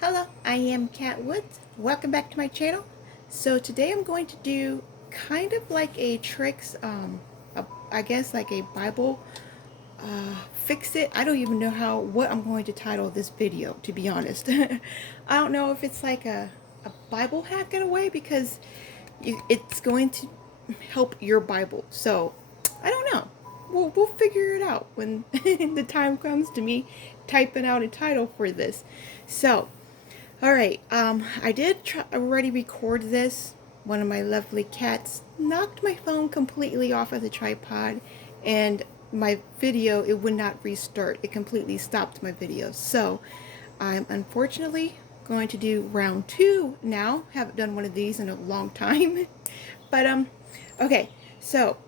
Hello, I am Kat Woods. Welcome back to my channel. So today I'm going to do kind of like a tricks, I guess like a Bible fix it. I don't even know what I'm going to title this video, to be honest. I don't know if it's like a Bible hack in a way because it's going to help your Bible. So I don't know. We'll figure it out when the time comes to me typing out a title for this. So all right, I did already record this. One of my lovely cats knocked my phone completely off of the tripod, and my video, it would not restart. It completely stopped my video. So I'm unfortunately going to do round two now. Haven't done one of these in a long time. But okay, so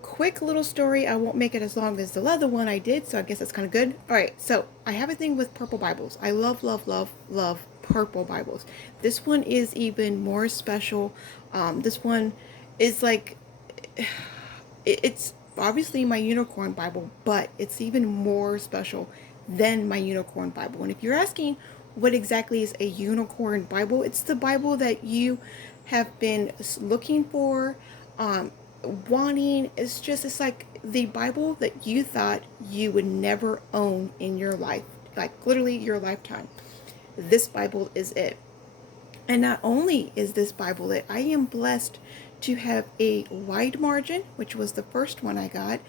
quick little story. I won't make it as long as the other one I did, so I guess that's kind of good. All right, so I have a thing with purple Bibles. I love, love, love, love purple Bibles. This one is even more special. This one is like, it's obviously my unicorn Bible, but it's even more special than my unicorn Bible. And if you're asking what exactly is a unicorn Bible, it's the Bible that you have been looking for, wanting. It's like the Bible that you thought you would never own in your life, like literally your lifetime. This Bible is it. And not only is this Bible it, I am blessed to have a wide margin, which was the first one I got,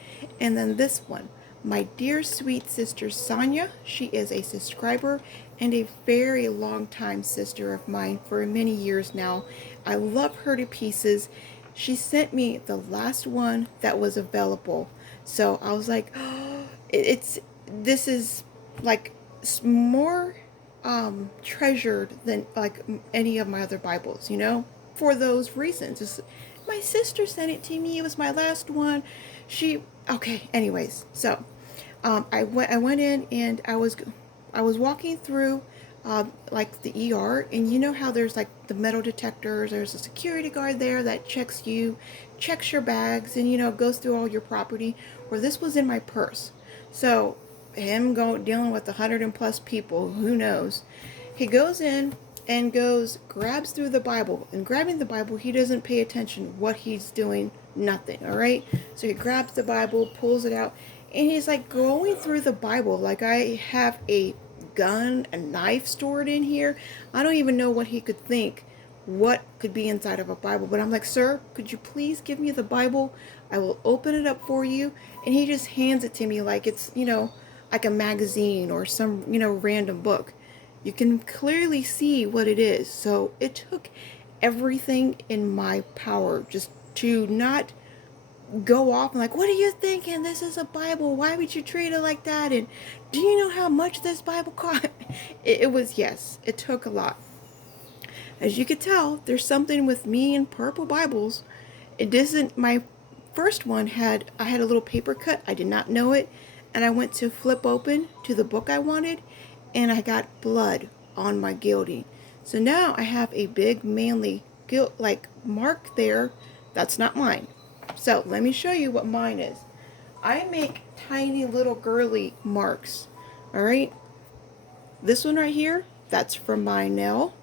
and then this one. My dear sweet sister Sonia, she is a subscriber and a very long time sister of mine for many years now. I love her to pieces. She sent me the last one that was available. So I was like, oh, this is like more treasured than like any of my other Bibles, for those reasons. My sister sent it to me. It was my last one. Okay, anyways. So I went in and I was walking through like the ER, and you know how there's like the metal detectors. There's a security guard there that checks your bags, and goes through all your property. Where this was in my purse, so him dealing with 100 and plus people, who knows? He goes in and grabs through the Bible, and grabbing the Bible, he doesn't pay attention what he's doing. Nothing. All right. So he grabs the Bible, pulls it out, and he's like going through the Bible like I have a gun, a knife stored in here. I don't even know what he could think what could be inside of a Bible. But I'm like, sir, could you please give me the Bible? I will open it up for you. And he just hands it to me like it's, like a magazine or some, random book. You can clearly see what it is. So it took everything in my power just to not go off and like, what are you thinking? This is a Bible. Why would you treat it like that? And do you know how much this Bible cost? It was, yes, it took a lot. As you could tell, there's something with me and purple Bibles. It isn't my first one I had a little paper cut. I did not know it. And I went to flip open to the book I wanted, and I got blood on my gilding. So now I have a big manly like mark there. That's not mine. So let me show you what mine is. I make tiny little girly marks. All right. This one right here, that's from my nail.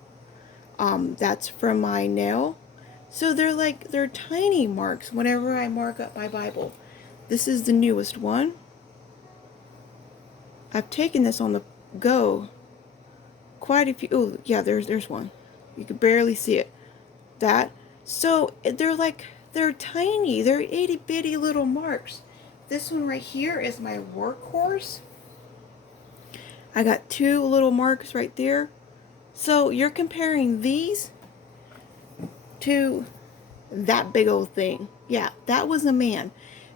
That's from my nail. So they're tiny marks whenever I mark up my Bible. This is the newest one. I've taken this on the go quite a few. Oh yeah, there's one. You can barely see it. That. So they're tiny. They're itty bitty little marks. This one right here is my workhorse. I got two little marks right there. So you're comparing these to that big old thing. Yeah, that was a man.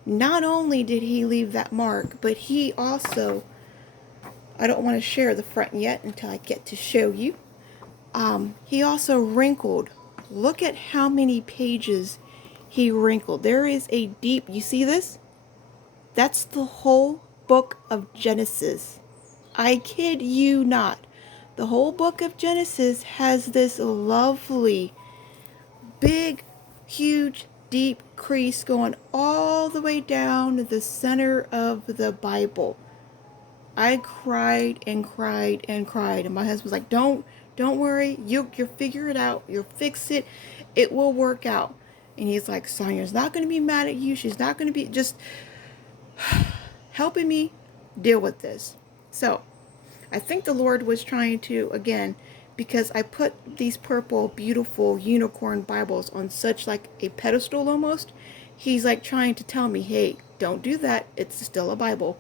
Not only did he leave that mark, but he also, I don't want to share the front yet until I get to show you. He also wrinkled. Look at how many pages he wrinkled. There is a deep, you see this? That's the whole book of Genesis. I kid you not. The whole book of Genesis has this lovely, big, huge, deep crease going all the way down to the center of the Bible. I cried and cried and cried, and my husband was like, don't Don't worry. You'll figure it out. You'll fix it. It will work out. And he's like, Sonia's not going to be mad at you. She's not going to be just helping me deal with this. So I think the Lord was trying to, again, because I put these purple, beautiful unicorn Bibles on such like a pedestal almost. He's like trying to tell me, hey, don't do that. It's still a Bible.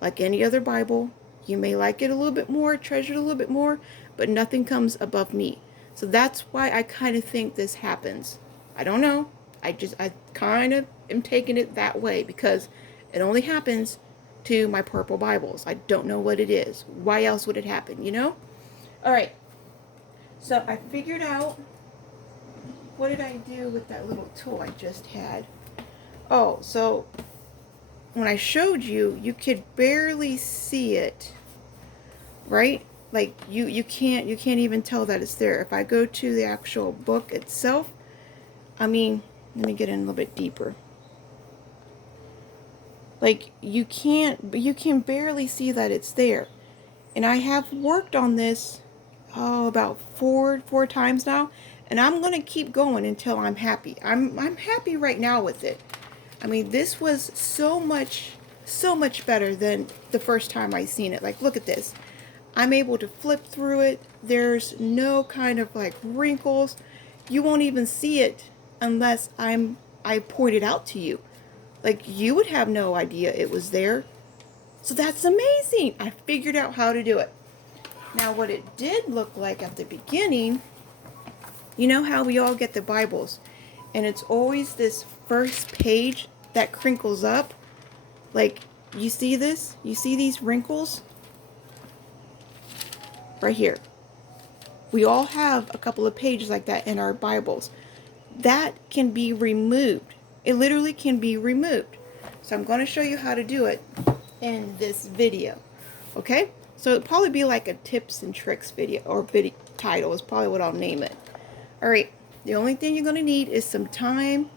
Like any other Bible. You may like it a little bit more, treasure it a little bit more, but nothing comes above me. So that's why I kind of think this happens. I don't know. I kind of am taking it that way because it only happens to my purple Bibles. I don't know what it is. Why else would it happen, you know? All right. So I figured out, what did I do with that little tool I just had? Oh, so when I showed you, you could barely see it, right? Like you can't even tell that it's there. If I go to the actual book itself, I mean, let me get in a little bit deeper. Like you can barely see that it's there. And I have worked on this about four times now, and I'm gonna keep going until I'm happy. I'm happy right now with it. I mean, this was so much better than the first time I seen it. Like, look at this. I'm able to flip through it. There's no kind of like wrinkles. You won't even see it unless I point it out to you. Like, you would have no idea it was there. So that's amazing. I figured out how to do it. Now, what it did look like at the beginning, you know how we all get the Bibles, and it's always this first page that crinkles up. Like, you see this? You see these wrinkles? Right here. We all have a couple of pages like that in our Bibles. That can be removed. It literally can be removed. So I'm going to show you how to do it in this video. Okay? So it'll probably be like a tips and tricks video, or video title is probably what I'll name it. Alright, the only thing you're going to need is some time.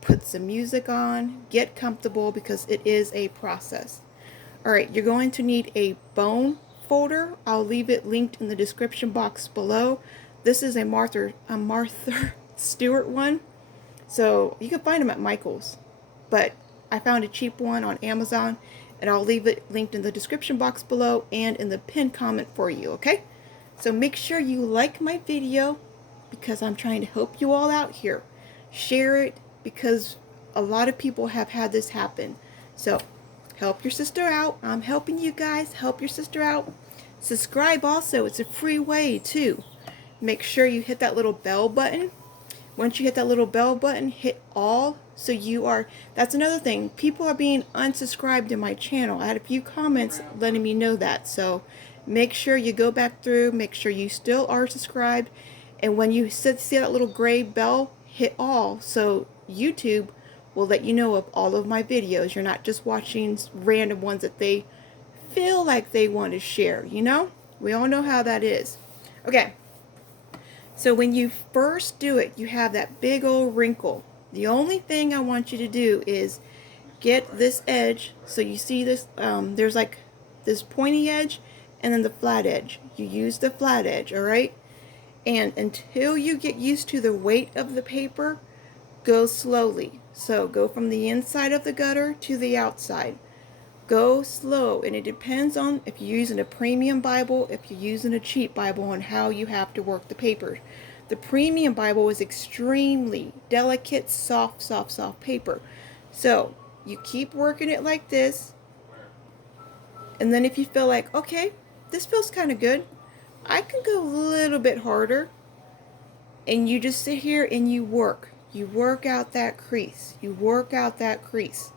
Put some music on. Get comfortable because it is a process. Alright, you're going to need a bone folder. I'll leave it linked in the description box below. This is a Martha Stewart one. So you can find them at Michael's. But I found a cheap one on Amazon. And I'll leave it linked in the description box below and in the pinned comment for you, okay? So make sure you like my video because I'm trying to help you all out here. Share it because a lot of people have had this happen. So help your sister out. I'm helping you guys. Help your sister out. Subscribe also. It's a free way too. Make sure you hit that little bell button. Once you hit that little bell button, hit all. So you are, that's another thing. People are being unsubscribed in my channel. I had a few comments letting me know that. So make sure you go back through. Make sure you still are subscribed. And when you see that little gray bell, hit all. So YouTube will let you know of all of my videos. You're not just watching random ones that they feel like they want to share. You know? We all know how that is. Okay. So when you first do it, you have that big old wrinkle. The only thing I want you to do is get this edge. So you see this, there's like this pointy edge and then the flat edge. You use the flat edge, all right? And until you get used to the weight of the paper, go slowly. So go from the inside of the gutter to the outside. Go slow, and it depends on if you're using a premium Bible, if you're using a cheap Bible, on how you have to work the paper. The premium Bible is extremely delicate, soft paper. So you keep working it like this, and then if you feel like, okay, this feels kind of good, I can go a little bit harder, and you just sit here and you work. You work out that crease. You work out that crease.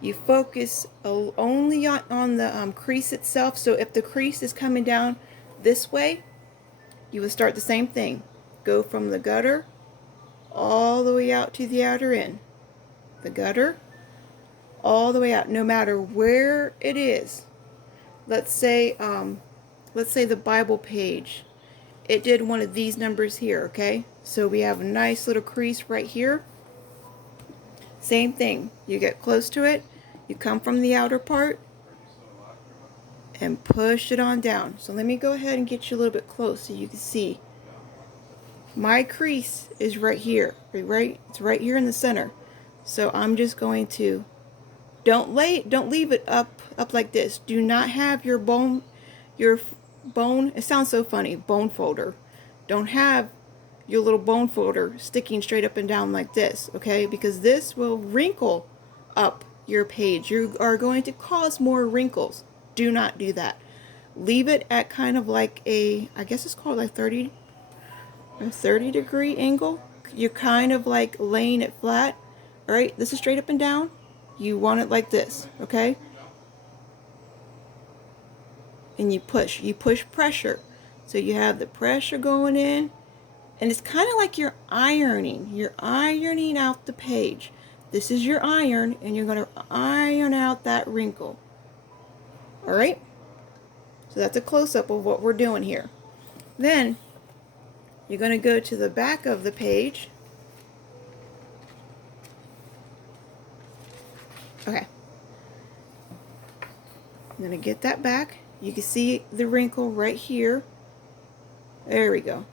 You focus only on the crease itself. So if the crease is coming down this way, you will start the same thing. Go from the gutter all the way out to the outer end. The gutter all the way out, no matter where it is. Let's say the Bible page. It did one of these numbers here, okay? So we have a nice little crease right here. Same thing. You get close to it. You come from the outer part. and push it on down. So let me go ahead and get you a little bit close so you can see. My crease is right here, right? It's right here in the center. So I'm just going to, don't leave it up like this. Do not have your bone, it sounds so funny, bone folder. Don't have your little bone folder sticking straight up and down like this, okay? Because this will wrinkle up your page. You are going to cause more wrinkles. Do not do that. Leave it at kind of like a, I guess it's called like 30 degree angle. You're kind of like laying it flat. All right, this is straight up and down. You want it like this, okay? And you push pressure. So you have the pressure going in, and it's kind of like you're ironing out the page. This is your iron, and you're going to iron out that wrinkle. All right? So that's a close-up of what we're doing here. Then you're going to go to the back of the page. Okay. I'm going to get that back. You can see the wrinkle right here. There we go.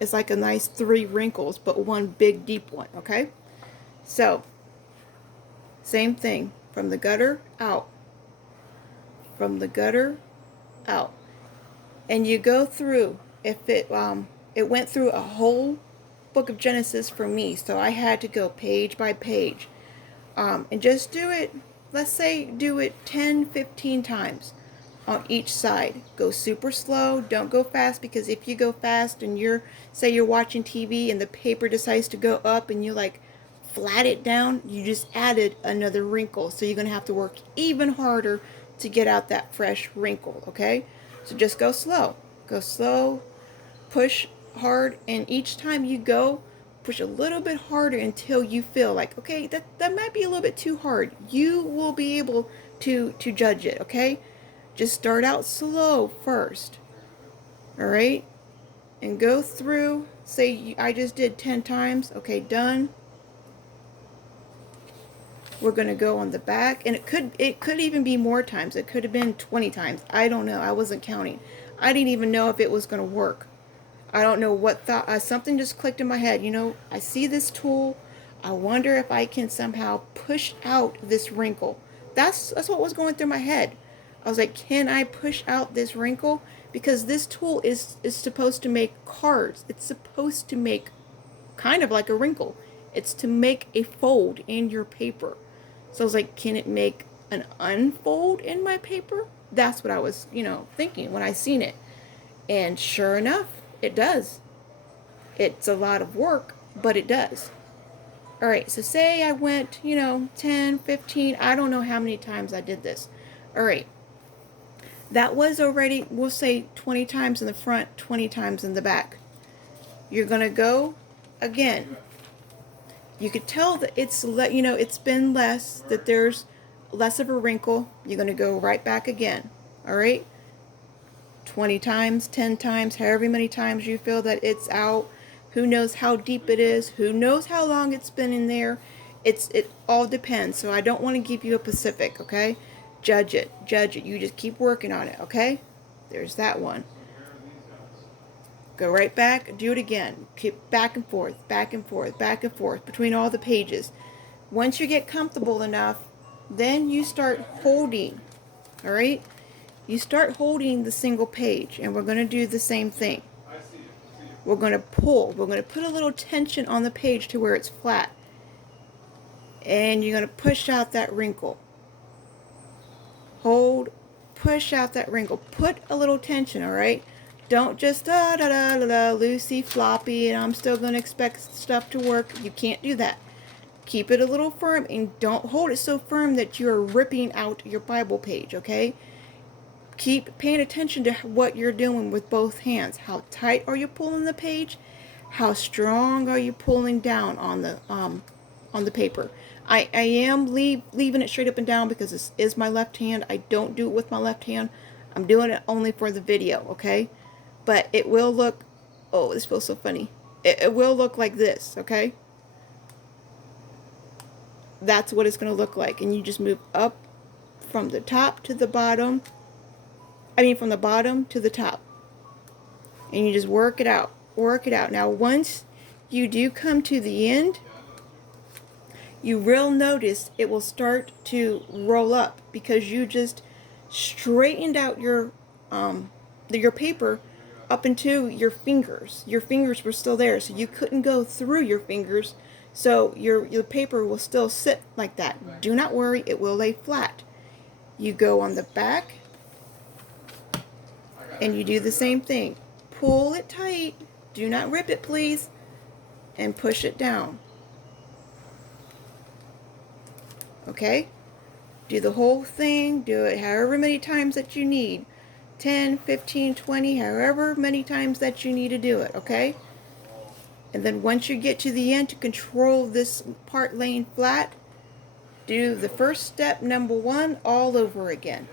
It's like a nice 3 wrinkles, but one big deep one, okay? So, same thing. From the gutter out. From the gutter out. And you go through, if it went through a whole book of Genesis for me, so I had to go page by page. And just do it, let's say do it 10-15 times on each side. Go super slow, don't go fast, because if you go fast and say you're watching TV and the paper decides to go up and you like flat it down, you just added another wrinkle. So you're going to have to work even harder to get out that fresh wrinkle, okay? So just go slow, push hard, and each time you go, push a little bit harder until you feel like, okay, that might be a little bit too hard. You will be able to judge it, okay? Just start out slow first, all right? And go through, say I just did 10 times, okay, done. We're gonna go on the back, and it could even be more times. It could have been 20 times. I don't know. I wasn't counting. I didn't even know if it was gonna work. I don't know what thought, something just clicked in my head. You know, I see this tool. I wonder if I can somehow push out this wrinkle. That's what was going through my head. I was like, can I push out this wrinkle? Because this tool is supposed to make cards. It's supposed to make kind of like a wrinkle. It's to make a fold in your paper. So I was like, can it make an unfold in my paper? That's what I was, thinking when I seen it. And sure enough, it does. It's a lot of work, but it does. All right, so say I went, 10, 15, I don't know how many times I did this. All right, that was already, we'll say 20 times in the front, 20 times in the back. You're going to go again. You could tell that it's been less, that there's less of a wrinkle. You're going to go right back again. All right? 20 times, 10 times, however many times you feel that it's out. Who knows how deep it is? Who knows how long it's been in there? It all depends. So I don't want to give you a specific, okay? Judge it. You just keep working on it, okay? There's that one. Go right back, do it again. Keep back and forth between all the pages. Once you get comfortable enough, then you start holding, all right? You start holding the single page, and we're going to do the same thing. We're going to pull. We're going to put a little tension on the page to where it's flat. And you're going to push out that wrinkle. Hold, push out that wrinkle. Put a little tension, all right? Don't just loosey floppy, and I'm still going to expect stuff to work. You can't do that. Keep it a little firm, and don't hold it so firm that you're ripping out your Bible page, okay? Keep paying attention to what you're doing with both hands. How tight are you pulling the page? How strong are you pulling down on the paper? I am leaving it straight up and down because this is my left hand. I don't do it with my left hand. I'm doing it only for the video, okay? But it will look, oh, this feels so funny. It will look like this, okay? That's what it's going to look like. And you just move up from the top to the bottom. I mean from the bottom to the top. And you just work it out. Work it out. Now once you do come to the end, you will notice it will start to roll up because you just straightened out your paper up into your fingers. Your fingers were still there, so you couldn't go through your fingers. So your paper will still sit like that. Do not worry, it will lay flat. You go on the back and you do the same thing. Pull it tight. Do not rip it, please. And push it down. Okay? Do the whole thing. Do it however many times that you need. 10, 15, 20, however many times that you need to do it. Okay? And then once you get to the end, to control this part laying flat, do the first step, number 1, all over again.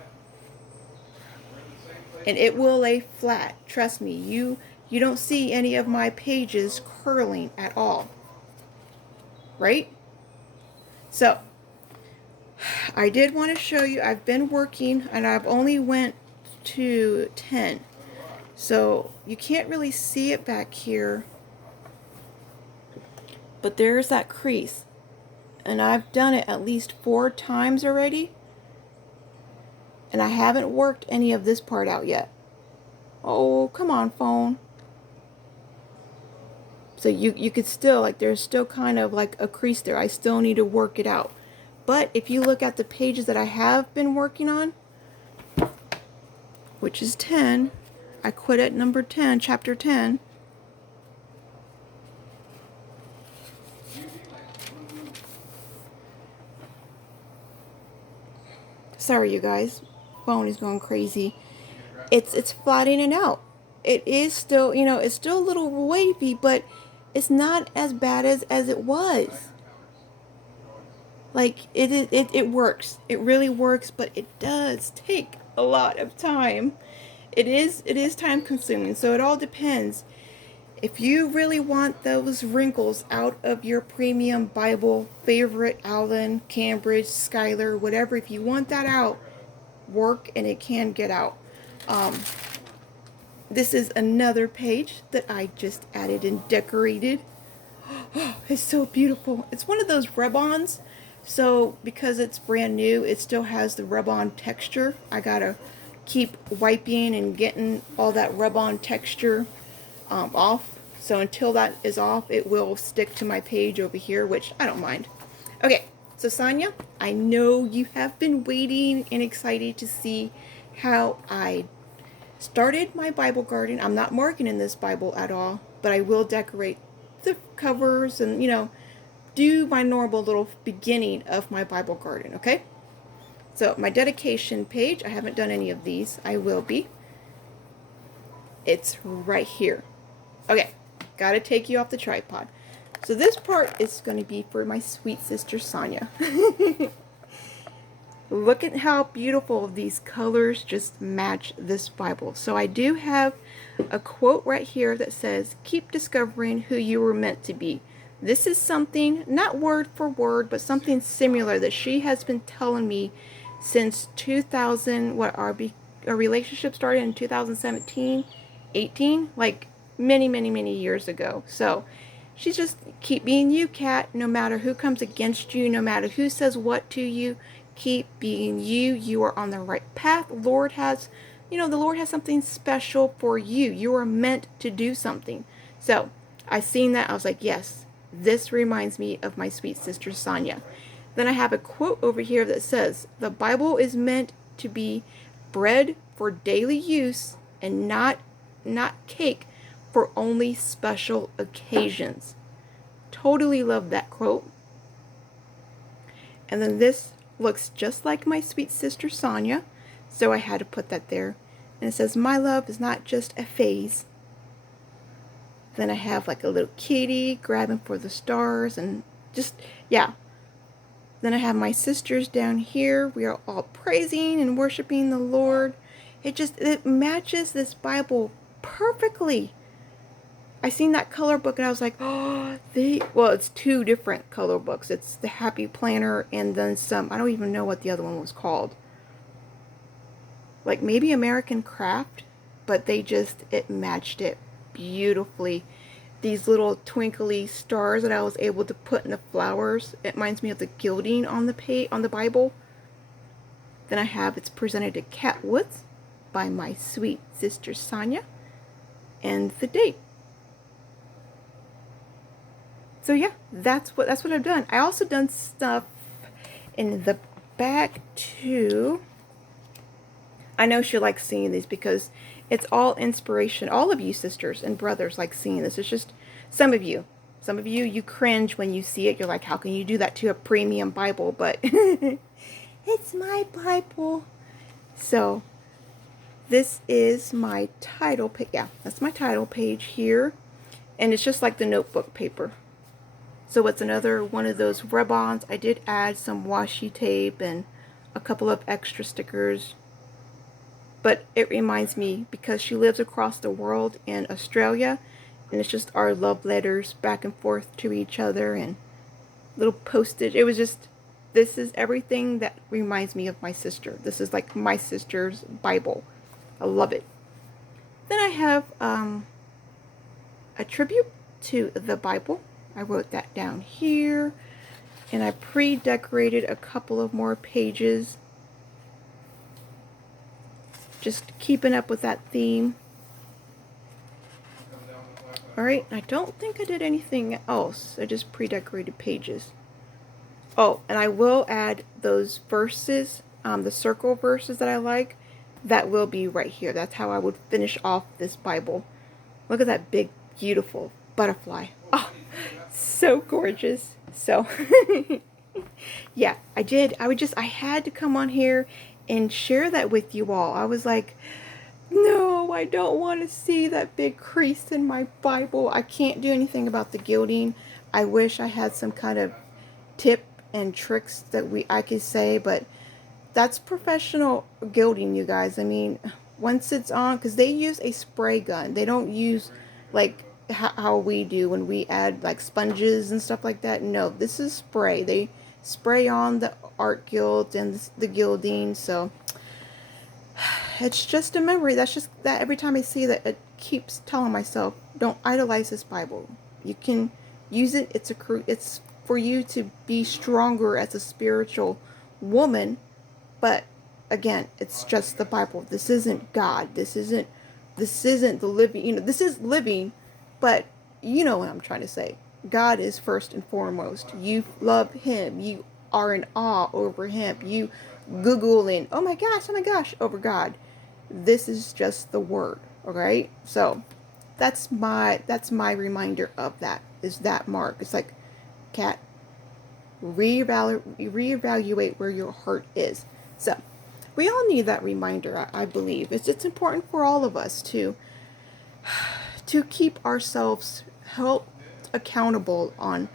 And it will lay flat. Trust me, you don't see any of my pages curling at all. Right? So, I did want to show you, I've been working and I've only went to 10. So, you can't really see it back here. But there's that crease. And I've done it at least 4 times already. And I haven't worked any of this part out yet. Oh, come on, phone. So you could still, like, there's still kind of like a crease there. I still need to work it out. But if you look at the pages that I have been working on, which is 10, I quit at number 10, chapter 10. Sorry, you guys. Phone is going crazy. It's flattening out. It is still, it's still a little wavy, but it's not as bad as it was. Like, it works. It really works, but it does take a lot of time. It is time consuming, so it all depends. If you really want those wrinkles out of your premium Bible favorite, Allen, Cambridge, Schuyler, whatever, if you want that out, work and it can get out. This is another page that I just added and decorated. Oh, it's so beautiful. It's one of those rub-ons. So because it's brand new, it still has the rub-on texture. I gotta keep wiping and getting all that rub-on texture off. So until that is off, it will stick to my page over here, which I don't mind. Okay, so Sonia, I know you have been waiting and excited to see how I started my Bible garden. I'm not marking in this Bible at all, but I will decorate the covers and, do my normal little beginning of my Bible garden, okay? So my dedication page, I haven't done any of these. I will be. It's right here. Okay, gotta take you off the tripod. So this part is going to be for my sweet sister Sonia. Look at how beautiful these colors just match this Bible. So I do have a quote right here that says, "Keep discovering who you were meant to be." This is something, not word for word, but something similar that she has been telling me since 2000, our relationship started in 2017, 18, like many years ago. So she's just, keep being you, Kat, no matter who comes against you, no matter who says what to you, keep being you. You are on the right path. The Lord has something special for you. You are meant to do something. So I seen that. I was like, yes, this reminds me of my sweet sister Sonia. Then I have a quote over here that says, "The Bible is meant to be bread for daily use and not cake for only special occasions." Totally love that quote. And then this looks just like my sweet sister Sonia, so I had to put that there. And it says, "My love is not just a phase." Then I have like a little kitty grabbing for the stars and just, yeah. Then I have my sisters down here. We are all praising and worshiping the Lord. It matches this Bible perfectly. I seen that color book and I was like, oh, it's 2 different color books. It's the Happy Planner and then some, I don't even know what the other one was called. like maybe American Craft, but it matched it beautifully. These little twinkly stars that I was able to put in the flowers, it reminds me of the gilding on the Bible. Then I have It's Presented to Cat Woods by my sweet sister Sonia, and the date. So yeah, that's what I've done. I also done stuff in the back too. I know she likes seeing these because it's all inspiration. All of you sisters and brothers like seeing this. It's just some of you. Some of you, you cringe when you see it. You're like, how can you do that to a premium Bible? But it's my Bible. So this is my title page. Yeah, that's my title page here. And it's just like the notebook paper. So it's another one of those rub-ons. I did add some washi tape and a couple of extra stickers. But it reminds me, because she lives across the world in Australia, and it's just our love letters back and forth to each other and little postage. It was just, this is everything that reminds me of my sister. This is like my sister's Bible. I love it. Then I have a tribute to the Bible. I wrote that down here. And I pre-decorated a couple of more pages. Just keeping up with that theme. Alright, I don't think I did anything else. I just pre-decorated pages. Oh, and I will add those verses, the circle verses that I like. That will be right here. That's how I would finish off this Bible. Look at that big, beautiful butterfly. Oh, so gorgeous. So, yeah, I had to come on here and share that with you all. I was like, no, I don't want to see that big crease in my Bible. I can't do anything about the gilding. I wish I had some kind of tip and tricks that I could say, but that's professional gilding, you guys. I mean, once it's on, because they use a spray gun. They don't use like how we do when we add like sponges and stuff like that. No, this is spray. They spray on the art guild and the gilding. So it's just a memory. That's just that every time I see that, it keeps telling myself, don't idolize this Bible. You can use it. It's for you to be stronger as a spiritual woman. But again, it's just the Bible. This isn't God. This isn't the living, this is living, but you know what I'm trying to say. God is first and foremost. You love him. You are in awe over him. You Googling, oh my gosh, over God. This is just the word. Okay? So that's my reminder of that, is that mark. It's like, Cat, reevaluate where your heart is. So we all need that reminder, I believe. It's important for all of us to keep ourselves held accountable on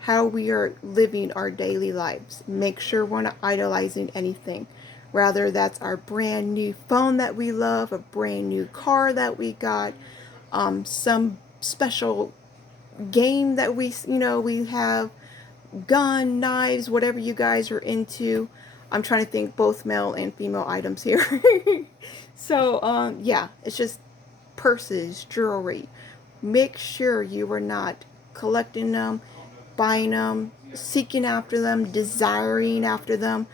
how we are living our daily lives. Make sure we're not idolizing anything. Rather, that's our brand new phone that we love, a brand new car that we got, some special game that we have, gun, knives, whatever you guys are into. I'm trying to think both male and female items here. So, yeah, it's just purses, jewelry. Make sure you are not collecting them, buying them, seeking after them, desiring after them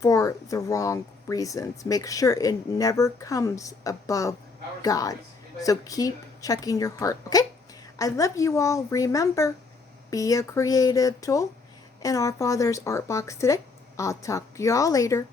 for the wrong reasons. Make sure it never comes above God. So keep checking your heart, okay? I love you all. Remember, be a creative tool in our Father's art box today. I'll talk to you all later.